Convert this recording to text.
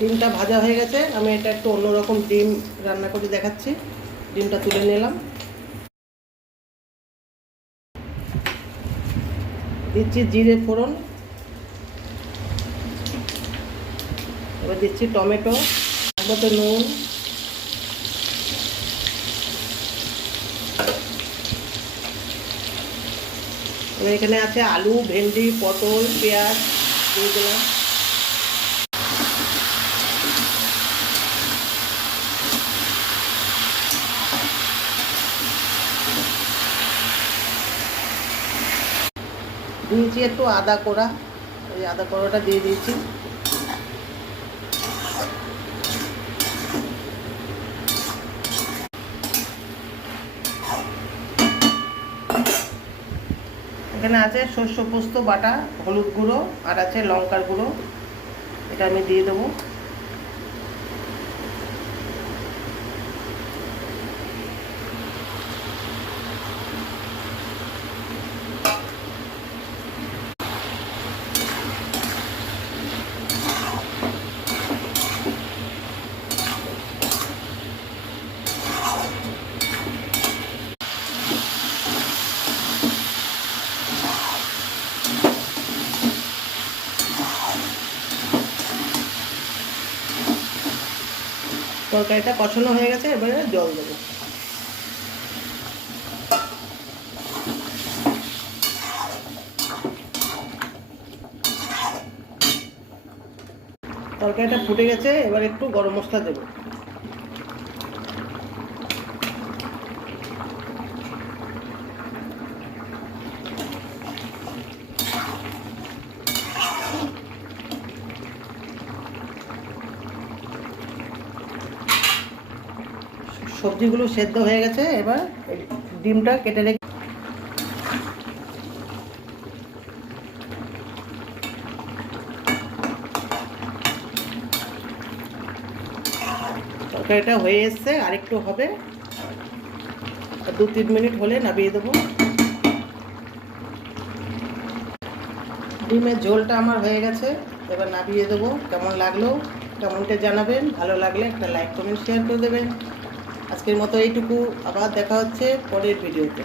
ডিমটা ভাজা হয়ে গেছে। আমি এটা একটু অন্যরকম ডিম রান্না করে দেখাচ্ছি। ডিমটা তুলে নিলাম, দিচ্ছি জিরে ফোড়ন, এবার দিচ্ছি টমেটো, মতো নুন, এবার এখানে আছে আলু, ভেন্ডি, পটল, পেঁয়াজ দিয়ে দিলাম। দিয়েছি একটু আদা কোড়া, এই আদা কোড়াটা দিয়ে দিয়েছি। এখানে আছে শস্য পোস্ত বাটা, হলুদ গুঁড়ো, আর আছে লঙ্কার গুঁড়ো, এটা আমি দিয়ে দেবো। তরকারিটা কষানো হয়ে গেছে, এবারে জল দেবো। তরকারিটা ফুটে গেছে, এবার একটু গরম মশলা দেবো। সবজিগুলো সেদ্ধ হয়ে গেছে, এবার ডিমটা কেটে রেখে তরকারিটা হয়ে এসছে, আরেকটু হবে, 2-3 মিনিট হলে নামিয়ে দেবো। ডিমের ঝোলটা আমার হয়ে গেছে, এবার নামিয়ে দেবো। কেমন লাগলো কমেন্টে জানাবেন, ভালো লাগলে একটা লাইক কমেন্ট শেয়ার করে দেবেন। আজকের মতো এইটুকু, আবার দেখা হচ্ছে পরের ভিডিওতে।